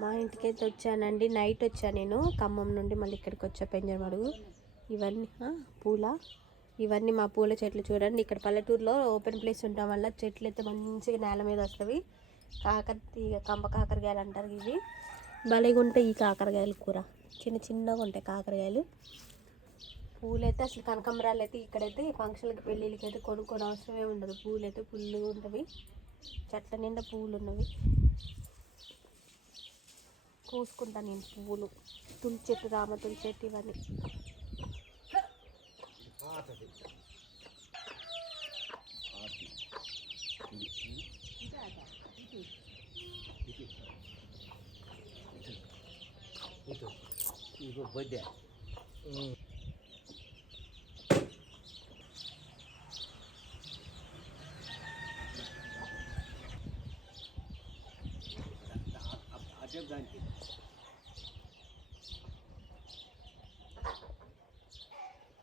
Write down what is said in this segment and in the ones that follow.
మా ఇంటికైతే వచ్చానండి. నైట్ వచ్చా నేను ఖమ్మం నుండి, మళ్ళీ ఇక్కడికి వచ్చా పెంజరమడుగు. ఇవన్నీ ఇవన్నీ మా పూల చెట్లు చూడండి. ఇక్కడ పల్లెటూరులో ఓపెన్ ప్లేస్ ఉండడం వల్ల చెట్లు అయితే మంచిగా నేల మీద వస్తాయి. కంప కాకరకాయలు అంటారు ఇవి. భలేగా ఉంటాయి ఈ కాకరకాయలు కూర. చిన్నగా ఉంటాయి కాకరకాయలు. పూలైతే అసలు కనకాంబరాలు అయితే ఇక్కడైతే ఫంక్షన్లకి పెళ్ళిళ్ళకి అయితే కొనుక్కోని అవసరమే ఉండదు. పూలు అయితే ఫుల్గా ఉంటుంది. చెట్ల నిండా పూలు ఉన్నవి. కోసుకుంటాను నేను పువ్వులు. తులసి చెట్టు, రామ తులసి చెట్టు ఇవన్నీ.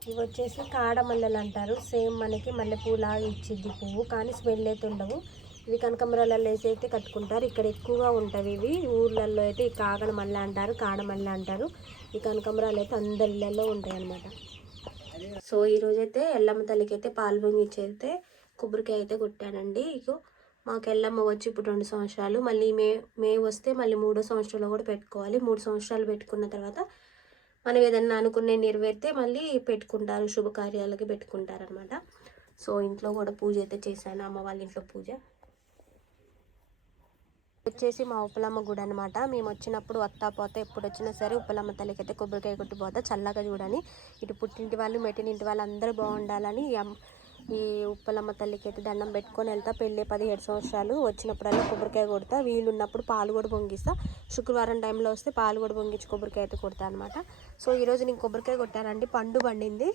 ఇవి వచ్చేసి కాడమల్లెలు అంటారు. సేమ్ మనకి మల్లెపూలాగా ఇచ్చిద్ది పువ్వు, కానీ స్మెల్ అయితే ఉండవు. ఇవి కనకాంబరాలలో వేసి అయితే కట్టుకుంటారు. ఇక్కడ ఎక్కువగా ఉంటాయి ఇవి. ఊర్లలో అయితే ఈ కాకడ మల్లె అంటారు, కాడమల్లె అంటారు. ఈ కనకాంబరాలు అయితే అందరి ఇళ్ళల్లో ఉంటాయి అన్నమాట. సో ఈరోజైతే ఎల్లమ్మ తల్లికి అయితే పాలు పొంగిచ్చి అయితే కొబ్బరికాయ అయితే కొట్టానండి. ఇగో మాకు ఎల్లమ్మ వచ్చి ఇప్పుడు 2 సంవత్సరాలు. మళ్ళీ మే వస్తే మళ్ళీ 3వ సంవత్సరంలో కూడా పెట్టుకోవాలి. 3 సంవత్సరాలు పెట్టుకున్న తర్వాత మనం ఏదన్నా అనుకునే నెరవేరితే మళ్ళీ పెట్టుకుంటారు, శుభకార్యాలకి పెట్టుకుంటారనమాట. సో ఇంట్లో కూడా పూజ అయితే చేశాను, అమ్మ వాళ్ళ ఇంట్లో పూజ. వచ్చేసి మా ఉప్పలమ్మ గుడి అనమాట. మేము వచ్చినప్పుడు వస్తా పోతే ఎప్పుడు వచ్చినా సరే ఉప్పలమ్మ తల్లికి అయితే కొబ్బరికాయ కొట్టిపోతా, చల్లగా చూడని. ఇటు పుట్టింటి వాళ్ళు మెట్టినింటి వాళ్ళు అందరూ బాగుండాలని ఈ ఉప్పలమ్మ తల్లికి అయితే దండం పెట్టుకొని వెళ్తా. పెళ్ళి 17 సంవత్సరాలు వచ్చినప్పుడల్లా కొబ్బరికాయ కొడతా. వీళ్ళు ఉన్నప్పుడు పాలు కూడా పొంగిస్తా. శుక్రవారం టైంలో వస్తే పాలు కూడా పొంగించి కొబ్బరికాయ అయితే కొడతా అనమాట. సో ఈరోజు నేను కొబ్బరికాయ కొట్టానండి. పండు పండింది.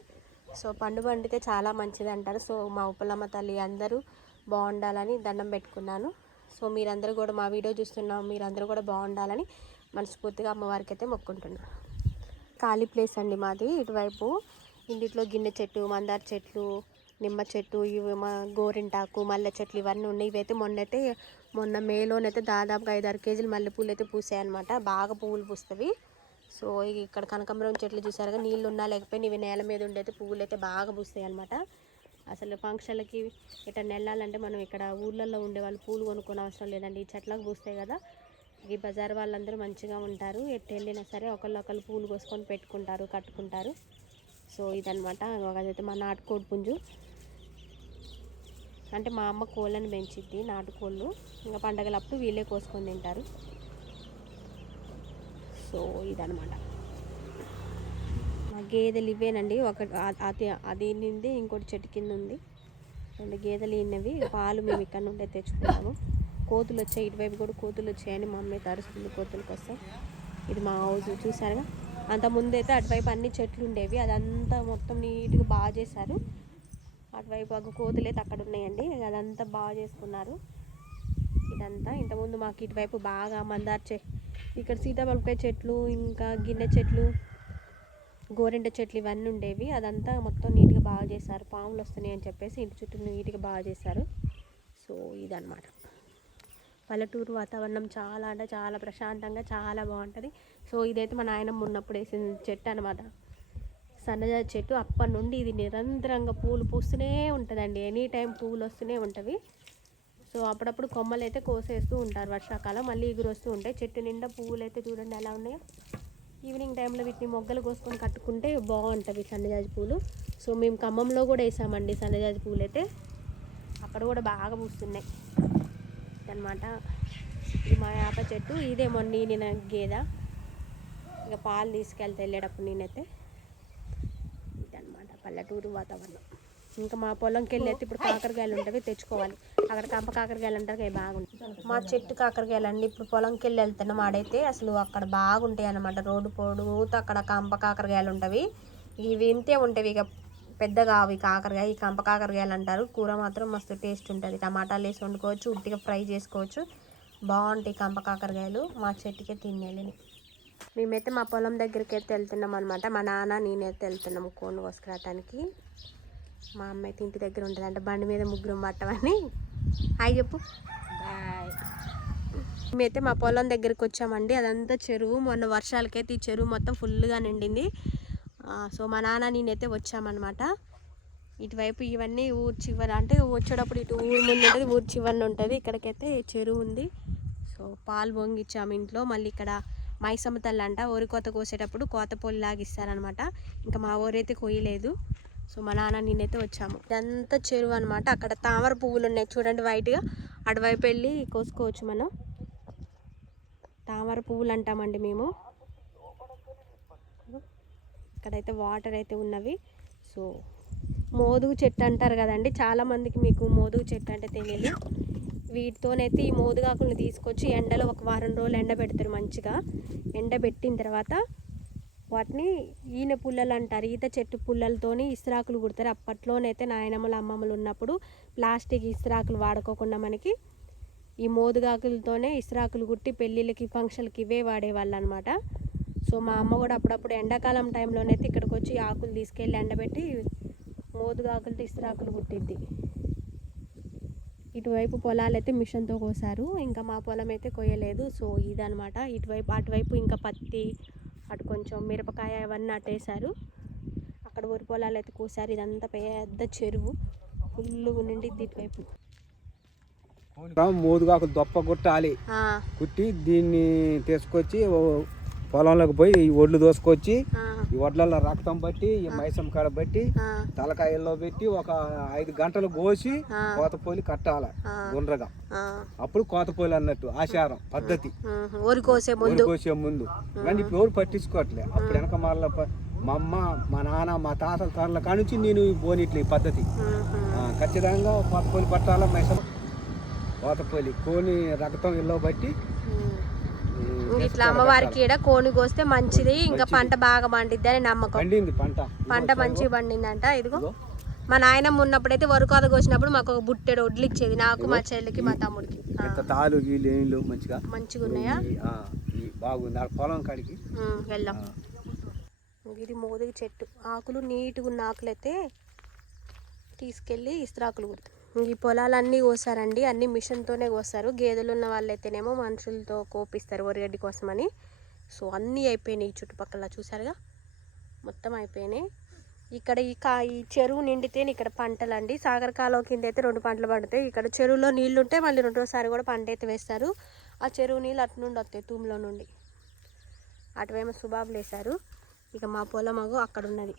సో పండు పండితే చాలా మంచిది అంటారు. సో మా ఉప్పలమ్మ తల్లి అందరూ బాగుండాలని దండం పెట్టుకున్నాను. సో మీరందరూ కూడా మా వీడియో చూస్తున్నాం, మీరందరూ కూడా బాగుండాలని మనస్ఫూర్తిగా అమ్మవారికి అయితే మొక్కుంటున్నాను. ఖాళీ ప్లేస్ అండి మాది. ఇటువైపు ఇంటిలో గిన్నె చెట్టు, మందార చెట్లు, నిమ్మ చెట్టు, ఇవి మా గోరింటాకు, మల్లె చెట్లు ఇవన్నీ ఉన్నాయి. ఇవైతే మొన్న మేలోనైతే దాదాపుగా 5-6 కేజీలు మల్లెపూలు అయితే పూసాయి అనమాట. బాగా పువ్వులు పూస్తవి. సో ఇక్కడ కనకాంబరం చెట్లు చూసారుగా, నీళ్ళు ఉన్నా లేకపోయినా ఇవి నేల మీద ఉండైతే పువ్వులు అయితే బాగా పూస్తాయి అనమాట. అసలు ఫంక్షన్లకి ఇట్లా వెళ్ళాలంటే మనం ఇక్కడ ఊళ్ళల్లో ఉండే వాళ్ళు పూలు కొనుక్కోని అవసరం లేదండి. ఈ చెట్లకు పూస్తాయి కదా. ఈ బజార్ వాళ్ళందరూ మంచిగా ఉంటారు. ఎట్టు వెళ్ళినా సరే ఒకళ్ళు పూలు కోసుకొని పెట్టుకుంటారు, కట్టుకుంటారు. సో ఇదనమాట. అదైతే మా నాటుకోడి పుంజు. అంటే మా అమ్మ కోళ్ళని పెంచిద్ది, నాటుకోళ్ళు. ఇంకా పండగలప్పుడు వీళ్ళే కోసుకొని తింటారు. సో ఇదనమాట. మా గేదెలు ఇవేనండి. అది నింది, ఇంకోటి చెట్టు కింద ఉంది. 2 గేదెలు ఇన్నవి. పాలు మేము ఇక్కడ నుండే తెచ్చుకున్నాము. కోతులు వచ్చాయి, ఇటువైపు కూడా కోతులు వచ్చాయని మా అమ్మ తరుస్తుంది కోతుల కోసం. ఇది మా హౌస్ చూసారుగా. అంతకుముందు అయితే అటువైపు అన్ని చెట్లు ఉండేవి, అదంతా మొత్తం నీట్గా బాగా చేశారు. అటువైపు కోతులు అయితే అక్కడ ఉన్నాయండి, అదంతా బాగా చేసుకున్నారు. ఇదంతా ఇంతకుముందు మాకు ఇటువైపు బాగా ఇక్కడ సీతాఫలకాయ చెట్లు, ఇంకా గిన్నె చెట్లు, గోరింట చెట్లు ఇవన్నీ ఉండేవి. అదంతా మొత్తం నీట్గా బాగా చేశారు. పాములు వస్తున్నాయి అని చెప్పేసి ఇంటి చుట్టూ నీట్గా బాగా చేశారు. సో ఇదన్నమాట. పల్లెటూరు వాతావరణం చాలా అంటే చాలా ప్రశాంతంగా చాలా బాగుంటుంది. సో ఇదైతే మా నాయనమ్మ ఉన్నప్పుడు వేసిన చెట్టు అనమాట, సన్నజాజి చెట్టు. అప్పటి నుండి ఇది నిరంతరంగా పూలు పూస్తూనే ఉంటుందండి. ఎనీ టైం పూలు వస్తూనే ఉంటుంది. సో అప్పుడప్పుడు కొమ్మలు అయితే కోసేస్తూ ఉంటారు వర్షాకాలం, మళ్ళీ ఎగురు వస్తూ ఉంటాయి. చెట్టు నిండా పువ్వులు అయితే చూడండి ఎలా ఉన్నాయో. ఈవినింగ్ టైంలో వీటిని మొగ్గలు కోసుకొని కట్టుకుంటే బాగుంటుంది సన్నజాజి పూలు. సో మేము ఖమ్మంలో కూడా వేసామండి సన్నజాజి పూలు అయితే, అక్కడ కూడా బాగా పూస్తున్నాయి అన్నమాట. ఇది మా వేప చెట్టు. ఇదే మొన్న నేను గేదె, ఇక పాలు తీసుకెళ్తే వెళ్ళేటప్పుడు నేనైతే. ఇదన్నమాట పల్లెటూరు వాతావరణం. ఇంకా మా పొలంకి వెళ్ళి అయితే ఇప్పుడు కాకరకాయలు ఉంటాయి, తెచ్చుకోవాలి. అక్కడ కంప కాకరకాయలు అంటారు, అవి బాగుంటాయి. మా చెట్టు కాకరకాయలు అండి. ఇప్పుడు పొలంకి వెళ్ళి వెళ్తున్నాం ఆడైతే, అసలు అక్కడ బాగుంటాయి అన్నమాట. రోడ్డు పొడుగుతో అక్కడ కంప కాకరకాయలు ఉంటాయి. ఇవి ఇంతే ఉంటాయి, ఇక పెద్దగా అవి కాకరకాయ. ఈ కంప కాకరకాయలు అంటారు. కూర మాత్రం మస్తు టేస్ట్ ఉంటుంది. టమాటాలు వేసి వండుకోవచ్చు, ఉట్టిగా ఫ్రై చేసుకోవచ్చు. బాగుంటాయి కంప కాకరకాయలు. మా చెట్టుకే తినేయాలి. మేమైతే మా పొలం దగ్గరికి అయితే వెళ్తున్నాం అనమాట. మా నాన్న నేనైతే వెళ్తున్నాం కోను కోసుకురావడానికి. మా అమ్మ అయితే ఇంటి దగ్గర ఉంటుంది, అంటే బండి మీద ముగ్గురం పట్టమని. హాయ్ చెప్పు. బాయ్. మేమైతే మా పొలం దగ్గరికి వచ్చామండి. అదంతా చెరువు. మొన్న వర్షాలకైతే ఈ చెరువు మొత్తం ఫుల్గా నిండింది. సో మా నాన్న నేనైతే వచ్చామన్నమాట. ఇటువైపు ఇవన్నీ ఊరు చివర, అంటే వచ్చేటప్పుడు ఇటు ఊరు ముందు ఉంటుంది, ఊరు చివరన ఉంటుంది. ఇక్కడికైతే చెరువు ఉంది. సో పాలు పొంగిచ్చాము ఇంట్లో. మళ్ళీ ఇక్కడ మైసమ్మ తల్లి అంట వరి కోత కోసేటప్పుడు కోత పొలి లాగిస్తారనమాట. ఇంకా మా ఊరైతే కొయ్యలేదు. సో మా నాన్న నేనైతే వచ్చాము. ఇదంతా చెరువు అనమాట. అక్కడ తామర పువ్వులు ఉన్నాయి చూడండి వైట్గా. అటువైపు వెళ్ళి కోసుకోవచ్చు మనం. తామర పువ్వులు అంటామండి మేము. ఇక్కడైతే వాటర్ అయితే ఉన్నవి. సో మోదుగు చెట్టు అంటారు కదండి, చాలామందికి మీకు మోదుగు చెట్టు అంటే తెలియదు. వీటితోనైతే ఈ మోదుగాకులను తీసుకొచ్చి ఎండలో ఒక వారం రోజులు ఎండబెడతారు. మంచిగా ఎండబెట్టిన తర్వాత వాటిని ఈనె పుల్లలు అంటారు. ఈత చెట్టు పుల్లలతోని ఇస్త్రాకులు కుడతారు. అప్పట్లోనైతే నాయనమ్మలు అమ్మమ్మలు ఉన్నప్పుడు ప్లాస్టిక్ ఇస్త్రాకులు వాడుకోకుండా మనకి ఈ మోదుగాకులతోనే ఇస్త్రాకులు కుట్టి పెళ్ళిళ్ళకి ఫంక్షన్లకి ఇవే వాడేవాళ్ళు అనమాట. సో మా అమ్మ కూడా అప్పుడప్పుడు ఎండాకాలం టైంలోనైతే ఇక్కడికి వచ్చి ఆకులు తీసుకెళ్ళి ఎండబెట్టి మోదుగాకులతో ఇస్త్రాకులు కుట్టిద్ది. ఇటువైపు పొలాలు అయితే మిషన్తో కోసారు. ఇంకా మా పొలం అయితే కొయ్యలేదు. సో ఇదనమాట. ఇటువైపు అటువైపు ఇంకా పత్తి, అటు కొంచెం మిరపకాయ అవన్నీ నాటేశారు. అక్కడ వరి పొలాలు అయితే కోసారు. ఇదంతా పెద్ద చెరువు ఫుల్గా నిండిద్ది ఇటువైపు. మోదుగాకులు దొప్ప కుట్టాలి. కుట్టి దీన్ని తీసుకొచ్చి పొలంలోకి పోయి ఈ ఒడ్లు దోసుకొచ్చి ఈ వడ్లలో రక్తం బట్టి ఈ మైసం కాడ బట్టి తలకాయల్లో పెట్టి ఒక 5 గంటలు కోసి కోతపోలి కట్టాలి గుండ్రగా. అప్పుడు కోతపోలి అన్నట్టు ఆచారం పద్ధతి. ఊరి కోసే ముందు కానీ ఇప్పుడు ఎవరు పట్టించుకోవట్లే. అప్పుడు వెనక మా అమ్మ, మా నాన్న, మా తాతల తరల కానుంచి నేను పోనిట్లే ఈ పద్ధతి. ఖచ్చితంగా కోతపోలి పట్టాల మైసం కోతపోలి కోని రక్తం ఇల్లో బట్టి ఇట్లా అమ్మవారికి ఈడ కోని కోస్తే మంచిది, ఇంకా పంట బాగా పండిద్ది అని నమ్మకం. పంట మంచిగా పండిందంట. ఇదిగో మా నాయనమ్మ ఉన్నప్పుడైతే వరి కోత కోసినప్పుడు మాకు ఒక బుట్టెడు వడ్లు ఇచ్చేది, నాకు, మా చెల్లికి, మా తమ్ముడికి. మంచిగా ఉన్నాయా? బాగుంది పొలం కాడికి వెళ్దాం. ఇది మోదుగు చెట్టు ఆకులు, నీట్గా ఉన్న ఆకులు అయితే తీసుకెళ్ళి ఇస్త్రాకులు కుడతారు. ఈ పొలాలన్నీ కోసారండి, అన్నీ మిషన్తోనే కోస్తారు. గేదెలు ఉన్న వాళ్ళైతేనేమో మనుషులతో కోపిస్తారు వరిగడ్డి కోసమని. సో అన్నీ అయిపోయినాయి చుట్టుపక్కల, చూసారుగా మొత్తం అయిపోయినాయి. ఇక్కడ ఈ చెరువు నిండితే ఇక్కడ పంటలు అండి. సాగర్ కాలువ కింద అయితే 2 పంటలు పండుతాయి. ఇక్కడ చెరువులో నీళ్ళు ఉంటే మళ్ళీ రెండోసారి కూడా పంట అయితే వేస్తారు. ఆ చెరువు నీళ్ళు అటు నుండి వస్తాయి, తూములో నుండి. అటువేమో సుబాబులు వేశారు. ఇక మా పొలం అక్కడ ఉన్నది,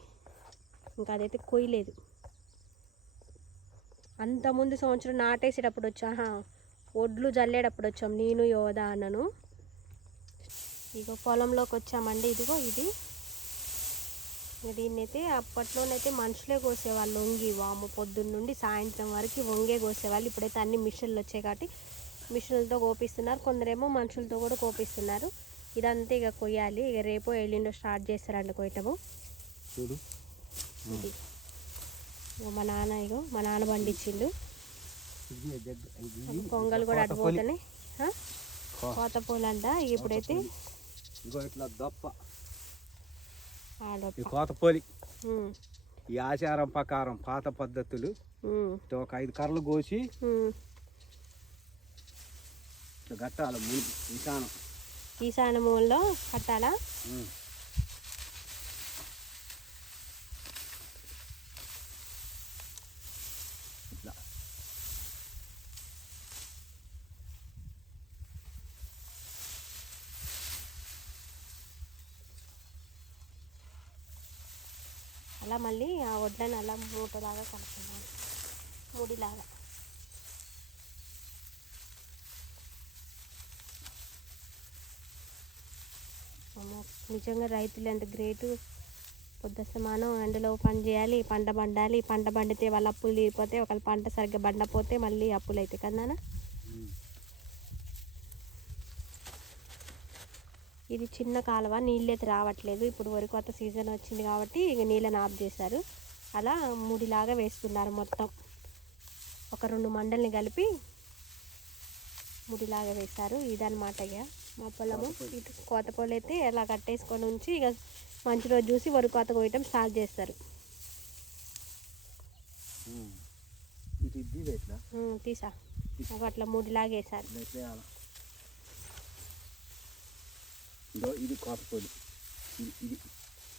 ఇంకా అదైతే కొయ్యలేదు. అంత ముందు సంవత్సరం నాటేసేటప్పుడు ఒడ్లు జల్లేటప్పుడు వచ్చాం నేను, యోధా అన్నను. ఇగో పొలంలోకి వచ్చామండి. ఇదిగో ఇది దీన్నైతే అప్పట్లోనైతే మనుషులే కోసేవాళ్ళు వంగి. వాము పొద్దున్న నుండి సాయంత్రం వరకు వంగే కోసేవాళ్ళు. ఇప్పుడైతే అన్ని మిషన్లు వచ్చాయి కాబట్టి మిషన్లతో కోపిస్తున్నారు. కొందరేమో మనుషులతో కూడా కోపిస్తున్నారు. ఇదంతా ఇక కొయ్యాలి. ఇక రేపో ఎల్లుండో స్టార్ట్ చేస్తారండి కొయ్యటము. ఇది మా నాన్న పండించిండు. పొంగల్ కూడా అటుపోతేనే కోత పూలంట. ఇప్పుడైతే కోతపోలి ఈ ఆచారం ప్రకారం పాత పద్ధతులు ఒక 5 కర్రలు కోసి కట్టాలి. ఈశాన మూలలో కట్టాలా? అలా మళ్ళీ ఆ వడ్లను అలా మూటలాగా కలుపుకున్నాను, ముడిలాగా. నిజంగా రైతులు ఎంత గ్రేటు. పొద్దుస్తమానం ఎండలో పని చేయాలి, పంట పండాలి. పంట పండితే వాళ్ళ అప్పులు తీరిపోతే, ఒకవేళ పంట సరిగ్గా పండపోతే మళ్ళీ అప్పులు అవుతాయి కదా. ఇది చిన్న కాలువ, నీళ్ళైతే రావట్లేదు. ఇప్పుడు వరి కొత్త సీజన్ వచ్చింది కాబట్టి ఇక నీళ్ళని ఆఫ్ చేశారు. అలా ముడిలాగా వేస్తున్నారు. మొత్తం ఒక 2 మండల్ని కలిపి ముడిలాగా వేశారు. ఇదన్నమాట ఇక మా పొలము. ఇటు కోత పొలం అయితే అలా కట్టేసుకొని ఉంచి ఇక మంచి రోజు చూసి వరి కోత కోయటం స్టార్ట్ చేస్తారు. తీసా అట్లా ముడిలాగా వేశారు. ఇది కోతపొడి. ఇది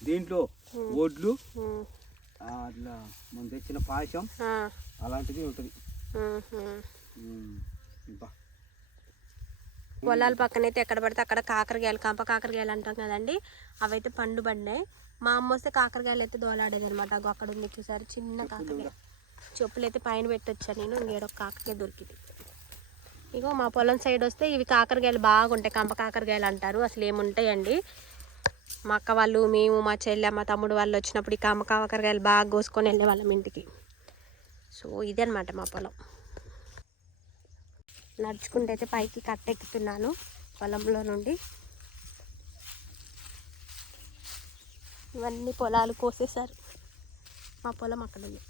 దీంట్లో ఒడ్లు అట్లా మనం తెచ్చిన పాయసం అలాంటిది ఉంటుంది. పొలాల పక్కనైతే ఎక్కడ పడితే అక్కడ కాకరకాయలు, కంప కాకరకాయలు అంటాం కదండి, అవైతే పండు పడినాయి. మా అమ్మ వస్తే కాకరకాయలు అయితే దోలాడేది అనమాట. అక్కడ ఉంది చూసారు చిన్న కాకరకాయ. చెప్పులు అయితే పైన పెట్టొచ్చా నేను, ఇంకేడొక కాకరకాయ దొరికింది. ఇగో మా పొలం సైడ్ వస్తే ఇవి కాకరకాయలు బాగుంటాయి, కంప కాకరకాయలు అంటారు. అసలు ఏముంటాయండి, మా అక్క వాళ్ళు, మేము, మా చెల్లె, మా తమ్ముడు వాళ్ళు వచ్చినప్పుడు ఈ కంప కాకరకాయలు బాగా కోసుకొని వెళ్ళే వాళ్ళం ఇంటికి. సో ఇదనమాట మా పొలం. నడుచుకుంటే అయితే పైకి కట్టెక్కుతున్నాను పొలంలో నుండి. ఇవన్నీ పొలాలు కోసేసారు. మా పొలం అక్కడ ఉంది.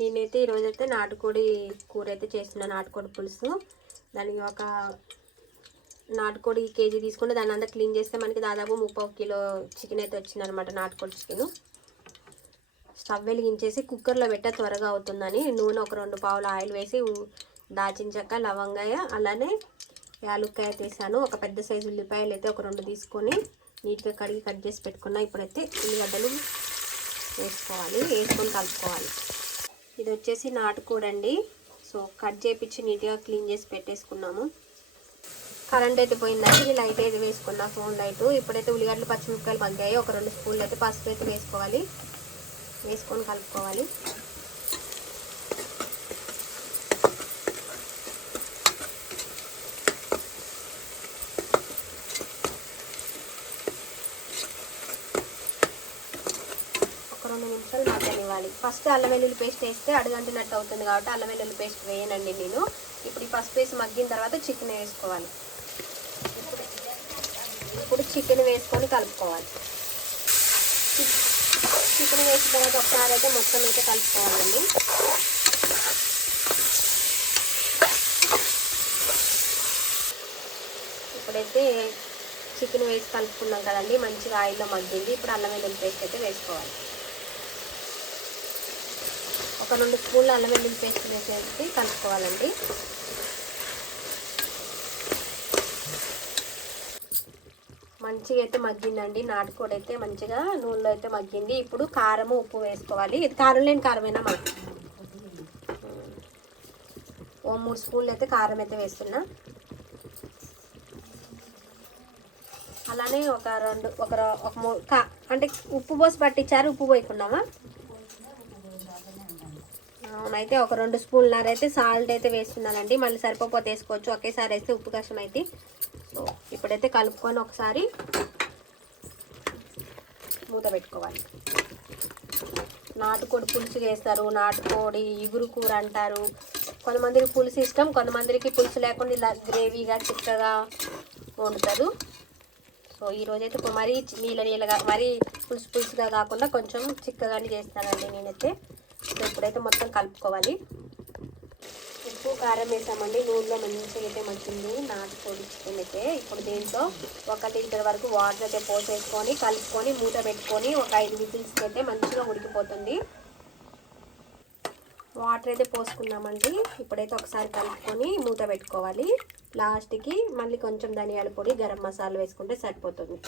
నేనైతే ఈరోజైతే నాటుకోడి కూర అయితే చేస్తున్నాను, నాటుకోడి పులుసు. దానికి ఒక నాటుకోడి కేజీ తీసుకుంటే దాన్ని అంతా క్లీన్ చేస్తే మనకి దాదాపు 30 కిలో చికెన్ అయితే వచ్చిందనమాట, నాటుకోడి చికెన్. స్టవ్ వెలిగించేసి కుక్కర్లో పెట్టే త్వరగా అవుతుందని నూనె ఒక 2 పావులు ఆయిల్ వేసి దాచిన చెక్క, లవంగాయ, అలానే యాలుక్కాయ తీసాను. ఒక పెద్ద సైజు ఉల్లిపాయలు అయితే ఒక 2 తీసుకొని నీట్గా కడిగి కట్ చేసి పెట్టుకున్నా. ఇప్పుడైతే ఉల్లిగడ్డలు వేసుకోవాలి, వేసుకొని కలుపుకోవాలి. ఇది వచ్చేసి నాటుకోడండి. సో కట్ చేపించి నీట్గా క్లీన్ చేసి పెట్టేసుకున్నాము. కరెంట్ అయితే పోయిందండి, ఇది లైట్ అయితే వేసుకున్నా, ఫోన్ లైట్. ఇప్పుడైతే ఉల్లిగడ్డలు, పచ్చిమిరపకాయలు మగ్గాయి. ఒక 2 స్పూన్లు అయితే పసుపు అయితే వేసుకోవాలి, వేసుకొని కలుపుకోవాలి. ఒక 2 నిమిషాలు మగ్గనివ్వాలి. ఫస్ట్ అల్లం వెల్లుల్లి పేస్ట్ వేస్తే అడుగంటినట్టు అవుతుంది కాబట్టి అల్లం వెల్లుల్లి పేస్ట్ వేయనండి నేను. ఇప్పుడు ఈ పసుపు వేసి మగ్గిన తర్వాత చికెన్ వేసుకోవాలి. ఇప్పుడు చికెన్ వేసుకొని కలుపుకోవాలి. చికెన్ వేసిన తర్వాత ఒకసారి అయితే మొత్తం అయితే కలుపుకోవాలండి. ఇప్పుడైతే చికెన్ వేసి కలుపుకున్నాం కదండి, మంచిగా ఆయిల్లో మగ్గింది. ఇప్పుడు అల్లం వెల్లుల్లి పేస్ట్ అయితే వేసుకోవాలి. ఒక 2 స్పూన్లు అల్లం వెల్లుల్లి పేస్ట్ వేసేసి కలుపుకోవాలండి. మంచిగా అయితే మగ్గిందండి, నాటుకోడి అయితే మంచిగా నూనెలో అయితే మగ్గింది. ఇప్పుడు కారము, ఉప్పు వేసుకోవాలి. ఇది కారం లేని కారమేనా మనకి. ఓ 3 స్పూన్లు అయితే కారం అయితే వేస్తున్నా. అలానే ఒక 3 అంటే ఉప్పు పోసి పట్టించారు, ఉప్పు పోయకున్నామా. అవునైతే ఒక 2 స్పూన్లన్నర అయితే సాల్ట్ అయితే వేస్తున్నానండి. మళ్ళీ సరిపోతే వేసుకోవచ్చు, ఒకేసారి వేస్తే ఉప్పు కష్టం అయితే. సో ఇప్పుడైతే కలుపుకొని ఒకసారి మూత పెట్టుకోవాలి. నాటుకోడి పులుసు వేస్తారు, నాటుకోడి ఇగురు కూర అంటారు. కొంతమందికి పులుసు ఇష్టం, కొంతమందికి పులుసు లేకుండా ఇలా గ్రేవీగా చిక్కగా వండుతారు. సో ఈరోజైతే మరీ నీళ్ళగా, మరీ పులుసుగా కాకుండా కొంచెం చిక్కగానే చేస్తానండి నేనైతే. సో ఇప్పుడైతే మొత్తం కలుపుకోవాలి. ఉప్పు కారం వేసామండి, నూనెలో మంచిగా అయితే మగ్గింది నాటుకోడి చికెన్ అయితే. ఇప్పుడు దీంట్లో 1 లీటర్ వరకు వాటర్ అయితే పోసేసుకొని కలుపుకొని మూత పెట్టుకొని ఒక 5 విజిల్స్కి అయితే మంచిగా ఉడికిపోతుంది. వాటర్ అయితే పోసుకున్నామండి. ఇప్పుడైతే ఒకసారి కలుపుకొని మూత పెట్టుకోవాలి. లాస్ట్కి మళ్ళీ కొంచెం ధనియాల పొడి, గరం మసాలా వేసుకుంటే సరిపోతుంది.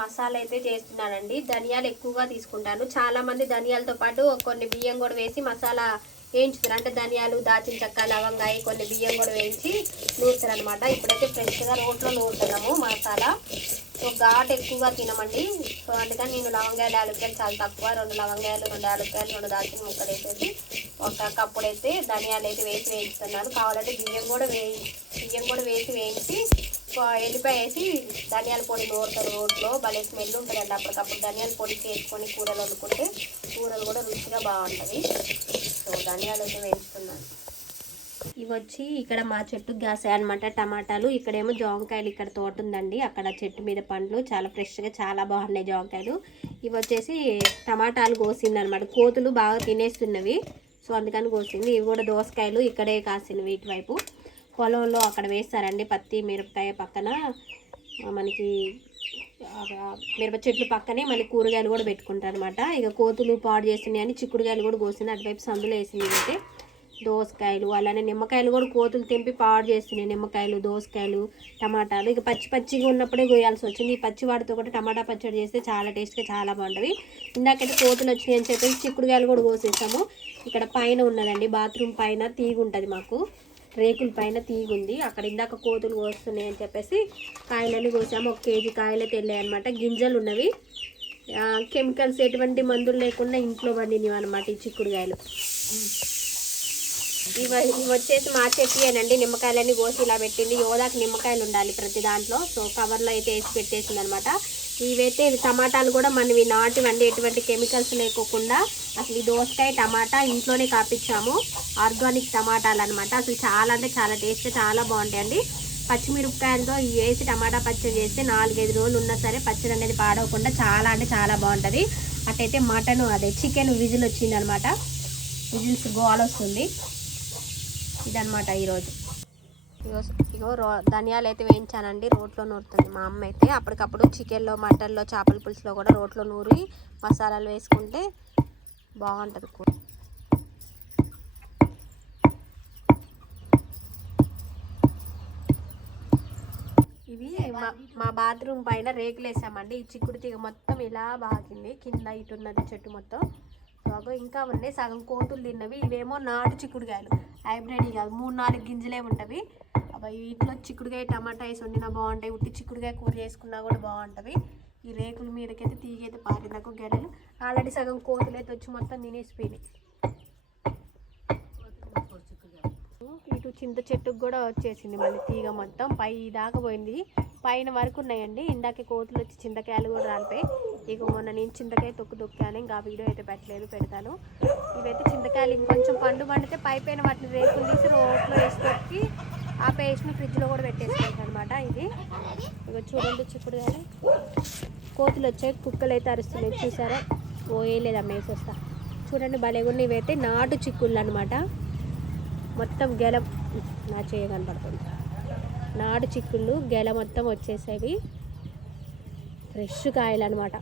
మసాలా అయితే చేస్తున్నానండి. ధనియాలు ఎక్కువగా తీసుకుంటాను. చాలామంది ధనియాలతో పాటు కొన్ని బియ్యం కూడా వేసి మసాలా వేయించుతారు. అంటే ధనియాలు, దాచిన చెక్క, లవంగాయ, కొన్ని బియ్యం కూడా వేయించి నూరుతారు అనమాట. ఇప్పుడైతే ఫ్రెష్గా రోట్లో నూరుతున్నాము మసాలా. సో ఘాటు ఎక్కువగా తినమండి. సో అందుకని నేను లవంగాయలు యాలక్కాయలు చాలా తక్కువ, 2 లవంగాయలు 2 యాలక్కాయలు 2 దాల్చిన ముక్కలు వేసేసి ఒక కప్పుడైతే ధనియాలు అయితే వేయించుతున్నాను. కావాలంటే బియ్యం కూడా వేసి వేయించి ఎల్లిపాయ వేసి ధనియాల పొడి నూరుతారు రోట్లో, భలే స్మెల్ ఉంటుందండి. అప్పటికప్పుడు ధనియాల పొడి చేసుకొని కూరలు వండుకుంటే కూరలు కూడా రుచిగా బాగుంటుంది. సో ధనియాలు అయితే వేయిస్తున్నాను. ఇవి వచ్చి ఇక్కడ మా చెట్టుకు కాసాయి అనమాట టమాటాలు. ఇక్కడేమో జాంకాయలు, ఇక్కడ తోట ఉందండి, అక్కడ చెట్టు మీద పండ్లు చాలా ఫ్రెష్గా చాలా బాగున్నాయి జాంకాయలు. ఇవి వచ్చేసి టమాటాలు కోసింది అనమాట, కోతులు బాగా తినేస్తున్నవి, సో అందుకని కోసింది. ఇవి కూడా దోసకాయలు ఇక్కడే కాసినవి, ఇటువైపు పొలంలో అక్కడ వేస్తారండి. పత్తి మిరపకాయ పక్కన మనకి మిరప చెట్లు పక్కనే మళ్ళీ కూరగాయలు కూడా పెట్టుకుంటారు అనమాట. ఇక కోతులు పాడు చేస్తున్నాయి అని చిక్కుడుకాయలు కూడా కోసింది, అటువైపు సందులో వేసింది. అయితే దోసకాయలు అలానే నిమ్మకాయలు కూడా కోతులు తెంపి పాడు చేస్తున్నాయి. నిమ్మకాయలు, దోసకాయలు, టమాటాలు ఇక పచ్చిగా ఉన్నప్పుడే కోయాల్సి వచ్చింది. ఈ పచ్చి వాటితో కూడా టమాటా పచ్చడి చేస్తే చాలా టేస్ట్గా చాలా బాగుంటుంది. ఇందాకైతే కోతులు వచ్చినాయి అని చెప్పేసి చిక్కుడుకాయలు కూడా కోసేసాము. ఇక్కడ పైన ఉన్నదండి, బాత్రూమ్ పైన తీగ ఉంటుంది, మాకు రేకుల పైన తీగ ఉంది, అక్కడ ఇందాక కోతులు కోస్తున్నాయి అని చెప్పేసి కాయలన్నీ కోసాము. 1 కేజీ కాయలే తెల్లాయి అనమాట. గింజలు ఉన్నవి, కెమికల్స్ ఎటువంటి మందులు లేకుండా ఇంట్లో పండినవి అనమాట ఈ చిక్కుడుకాయలు. ఇవి వచ్చేసి మా చెట్టుయేనండి. నిమ్మకాయలన్నీ కోసి ఇలా పెట్టింది. యోదాకి నిమ్మకాయలు ఉండాలి ప్రతి దాంట్లో, సో కవర్లో అయితే వేసి పెట్టేసింది అనమాట. ఇవైతే టమాటాలు కూడా మనవి నాటివండి, ఎటువంటి కెమికల్స్ లేకోకుండా. అసలు ఈ దోసకాయ టమాటా ఇంట్లోనే కాపించాము, ఆర్గానిక్ టమాటాలు అనమాట. అసలు చాలా అంటే చాలా టేస్ట్ చాలా బాగుంటాయండి. పచ్చిమిరపకాయలతో వేసి టమాటా పచ్చడి చేస్తే 4-5 రోజులు ఉన్నా సరే పచ్చడి అనేది పాడవకుండా చాలా అంటే చాలా బాగుంటుంది. అట్టయితే మటన్ చికెన్ విజిల్ వచ్చింది అనమాట, విజిల్స్ గోల్ వస్తుంది. ఇదనమాట ఈరోజు. ఇగో ధనియాలు అయితే వేయించానండి, రోట్లో నూరుతుంది మా అమ్మ అయితే. అప్పటికప్పుడు చికెన్లో, మటన్లో, చేపల పులుసులో కూడా రోట్లో నూరి మసాలాలు వేసుకుంటే బాగుంటుంది కూర. ఇవి మా బాత్రూమ్ పైన రేకులు వేసామండి. ఈ చిక్కుడు తీగ మొత్తం ఇలా బాగింది, కింద ఇటు ఉన్నది చెట్టు మొత్తం. బాగా ఇంకా ఉన్నాయి, సగం కోతులు తిన్నవి. ఇవేమో నాటు చిక్కుడుకాయలు, హైబ్రిడ్ కాదు, 3-4 గింజలే ఉంటవి. అవి ఇంట్లో చిక్కుడుకాయ టమాటా వేసి వండినా బాగుంటాయి, ఉట్టి చిక్కుడుకాయ కూర చేసుకున్నా కూడా బాగుంటుంది. ఈ రేకుల మీదకైతే తీగైతే పారిందాకు గెలలు ఆల్రెడీ సగం కోతులు అయితే వచ్చి మొత్తం తినేసిపోయినాయి. ఇటు చింత చెట్టుకు కూడా వచ్చేసింది మళ్ళీ తీగ, మొత్తం పై దాకా పోయింది, పైన వరకు ఉన్నాయండి. ఇందాక కోతులు వచ్చి చింతకాయలు కూడా రాలిపోయి. ఇక మొన్న నేను చింతకాయ తొక్కాను, ఇంకా ఆ వీడియో అయితే పెట్టలేదు, పెడతాను. ఇవైతే చింతకాయలు ఇంకొంచెం పండితే పైన వాటిని రేకులు తీసి రోట్లో వేసి తొక్కి ఆ పేస్ట్ని ఫ్రిడ్జ్లో కూడా పెట్టేసుకుంటాను అనమాట. ఇది ఇక చూడండి చిక్కుడుకాయలు, కోతులు వచ్చాయి, కుక్కలు అయితే అరుస్తున్నాయి చూసారా. వేయలేదమ్మా, వేసి వస్తా. చూడండి భలేగుండి. ఇవైతే నాటు చిక్కుళ్ళు అనమాట, మొత్తం గెల నా చేయ కనపడుతుంది. నాటు చిక్కుళ్ళు గెల మొత్తం వచ్చేసేవి, ఫ్రెష్ కాయలు అనమాట.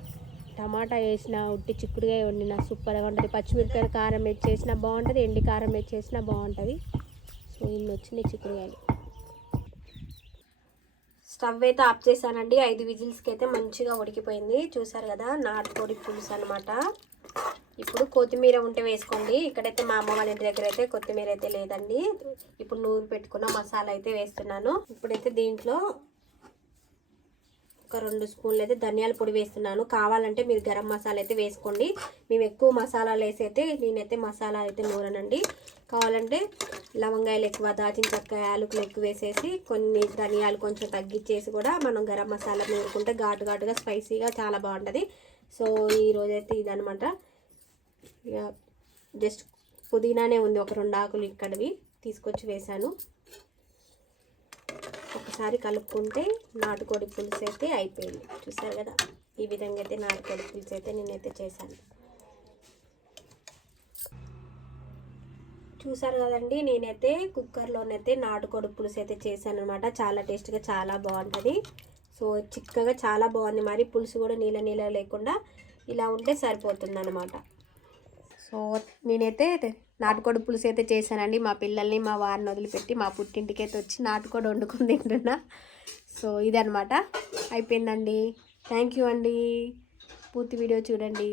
టమాటా వేసిన, ఉట్టి చిక్కుడుకాయ వండిన సూపర్గా ఉంటుంది. పచ్చిమిరపకాయలు కారం వేసి చేసినా బాగుంటుంది, ఎండి కారం వేసి చేసినా బాగుంటుంది. సో ఇన్ని వచ్చినాయి చిక్కుడుకాయలు. స్టవ్ అయితే ఆఫ్ చేశానండి. 5 విజిల్స్కి అయితే మంచిగా ఉడికిపోయింది, చూసారు కదా. నాటుకోడి పులుసు అనమాట. ఇప్పుడు కొత్తిమీర ఉంటే వేసుకోండి. ఇక్కడైతే మా అమ్మ వాళ్ళ ఇంటి దగ్గర అయితే కొత్తిమీర అయితే లేదండి. ఇప్పుడు నూనె పెట్టుకున్న మసాలా అయితే వేస్తున్నాను. ఇప్పుడైతే దీంట్లో ఒక 2 స్పూన్లు అయితే ధనియాల పొడి వేస్తున్నాను. కావాలంటే మీరు గరం మసాలా అయితే వేసుకోండి. మేము ఎక్కువ మసాలాలు వేసి అయితే నేనైతే మసాలా అయితే నూరనండి. కావాలంటే లవంగాయలు ఎక్కువ, దాచిన చెక్క, యాలకులు ఎక్కువ వేసేసి కొన్ని ధనియాలు కొంచెం తగ్గించేసి కూడా మనం గరం మసాలా నూరుకుంటే ఘాటుగా స్పైసీగా చాలా బాగుంటుంది. సో ఈరోజైతే ఇదనమాట. ఇక జస్ట్ పుదీనానే ఉంది, ఒక 2 ఆకులు ఇక్కడవి తీసుకొచ్చి వేసాను. ఒకసారి కలుపుకుంటే నాటుకోడి పులుసు అయితే అయిపోయింది. చూసారు కదా, ఈ విధంగా అయితే నాటుకోడి పులుసు అయితే నేనైతే చేశాను. చూసారు కదండి, నేనైతే కుక్కర్లోనైతే నాటుకోడి పులుసు అయితే చేశాను అనమాట. చాలా టేస్ట్గా చాలా బాగుంటుంది. సో చిక్కగా చాలా బాగుంది. మరి పులుసు కూడా నీళ్ళ లేకుండా ఇలా ఉంటే సరిపోతుంది అనమాట. సో నేనైతే నాటుకోడి పులుసు అయితే చేశానండి. మా పిల్లల్ని, మా వారిని వదిలిపెట్టి మా పుట్టింటికి అయితే వచ్చి నాటుకోడి వండుకొని తింటున్నా. సో ఇదనమాట, అయిపోయిందండి. థ్యాంక్ యూ అండి, పూర్తి వీడియో చూడండి.